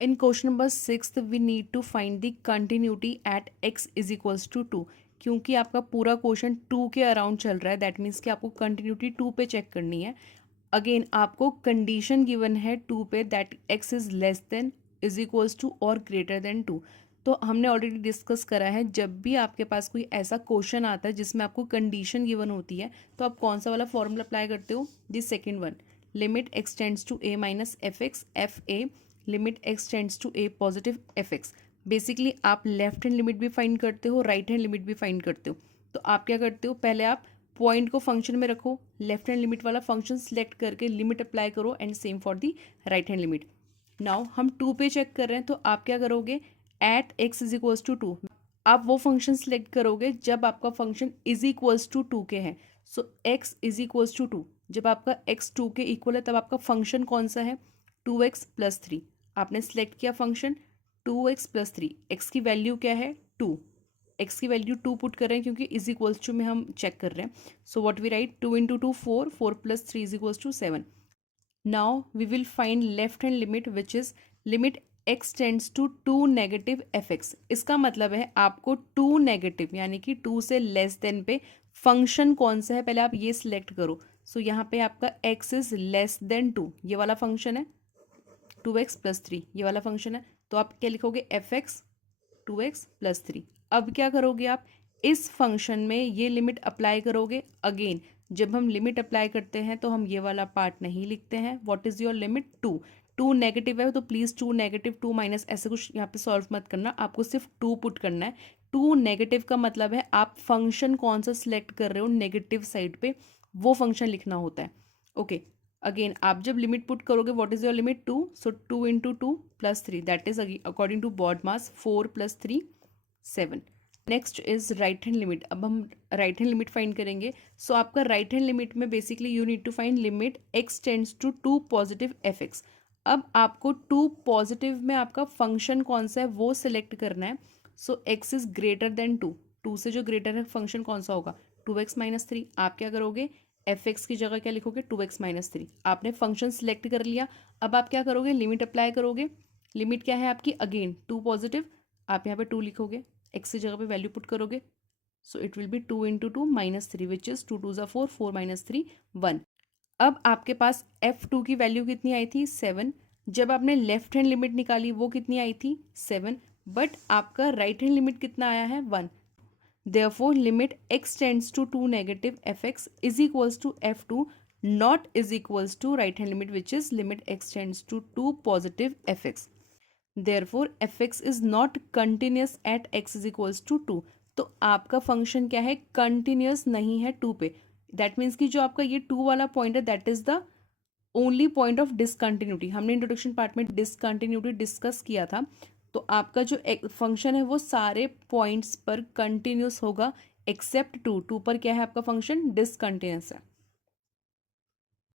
In question number 6 we need to find the continuity at x is equals to 2। क्योंकि आपका पूरा question 2 के around चल रहा है, दैट मीन्स कि आपको कंटिन्यूटी 2 पे चेक करनी है। अगेन आपको कंडीशन गिवन है 2 पे that x is less than is equals to और ग्रेटर देन 2। तो हमने ऑलरेडी डिस्कस करा है, जब भी आपके पास कोई ऐसा क्वेश्चन आता है जिसमें आपको कंडीशन गिवन होती है तो आप कौन सा वाला फॉर्मूला अप्लाई करते हो, this second one, limit x tends to a minus f x f a limit x tends to a positive f x. Basically आप लेफ्ट हैंड लिमिट भी फाइंड करते हो, राइट हैंड लिमिट भी find करते हो। तो आप क्या करते हो, पहले आप पॉइंट को फंक्शन में रखो, लेफ्ट हैंड लिमिट वाला फंक्शन सिलेक्ट करके लिमिट अप्लाई करो and same for the right hand limit. Now हम 2 पे चेक कर रहे हैं, तो आप क्या करोगे, at x is equals to 2 आप वो फंक्शन सिलेक्ट करोगे जब आपका फंक्शन इज इक्वल्स टू 2 के हैं। सो x इज इक्वल्स टू 2, जब आपका x 2 के इक्वल है तब आपका फंक्शन कौन सा है, 2x प्लस 3। आपने सेलेक्ट किया फंक्शन 2x प्लस 3, x की वैल्यू क्या है 2, x की वैल्यू 2 पुट कर रहे हैं क्योंकि इज इक्वल्स टू में हम चेक कर रहे हैं। So what we write, 2 into 2 4, 4 plus 3 is equals to 7। Now we will find left hand limit which is limit x tends to 2 negative f x. इसका मतलब है आपको 2 नेगेटिव यानी कि 2 से लेस देन पे फंक्शन कौन सा है पहले आप ये सिलेक्ट करो। सो यहाँ पे आपका x इज लेस देन 2, ये वाला फंक्शन है 2x प्लस 3, ये वाला फंक्शन है। तो आप क्या लिखोगे, एफ एक्स 2x प्लस 3। अब क्या करोगे, आप इस फंक्शन में ये लिमिट अप्लाई करोगे। अगेन जब हम लिमिट अप्लाई करते हैं तो हम ये वाला पार्ट नहीं लिखते हैं। What is your limit 2, 2 negative है तो प्लीज़ 2 नेगेटिव 2 माइनस ऐसे कुछ यहाँ पे सॉल्व मत करना, आपको सिर्फ 2 पुट करना है। 2 नेगेटिव का मतलब है आप फंक्शन कौन सा सिलेक्ट कर रहे हो नेगेटिव साइड पे, वो फंक्शन लिखना होता है। ओके अगेन आप जब लिमिट पुट करोगे, what is your limit 2, so 2 into 2 plus 3 that is according to BODMAS 4 plus 3 7। Next is right hand limit. अब हम राइट हैंड लिमिट फाइंड करेंगे। सो आपका राइट हैंड लिमिट में basically you need to find limit x tends to 2 positive f x. अब आपको 2 positive में आपका function कौन सा है वो सिलेक्ट करना है। सो x इज ग्रेटर देन 2, 2 से जो ग्रेटर है फंक्शन कौन सा होगा 2x माइनस 3। आप क्या करोगे, एफ एक्स की जगह क्या लिखोगे 2x माइनस 3। आपने फंक्शन सिलेक्ट कर लिया, अब आप क्या करोगे, लिमिट अप्लाई करोगे। लिमिट क्या है आपकी, अगेन 2 पॉजिटिव, आप यहाँ पे 2 लिखोगे, x की जगह पे वैल्यू पुट करोगे। So it will be 2 into 2 minus 3 which is 2 2 ज़ा 4, 4 माइनस 3 1। अब आपके पास f2 की वैल्यू कितनी आई थी 7। जब आपने लेफ्ट हैंड लिमिट निकाली वो कितनी आई थी 7, बट आपका राइट हैंड लिमिट कितना आया है 1। Therefore, limit x tends to 2 negative fx is equals to f2 not is equals to right hand limit which is limit x tends to 2 positive fx. Therefore, fx is not continuous at x is equals to 2। तो आपका function क्या है, continuous नहीं है 2 पे। That means कि जो आपका ये 2 वाला पॉइंट है that is the only point of discontinuity. हमने इंट्रोडक्शन पार्ट में डिसकंटिन्यूटी डिस्कस किया था। तो आपका जो फंक्शन है वो सारे पॉइंट्स पर कंटिन्यूस होगा एक्सेप्ट 2 पर क्या है आपका फंक्शन डिसकंटिन्यूस है।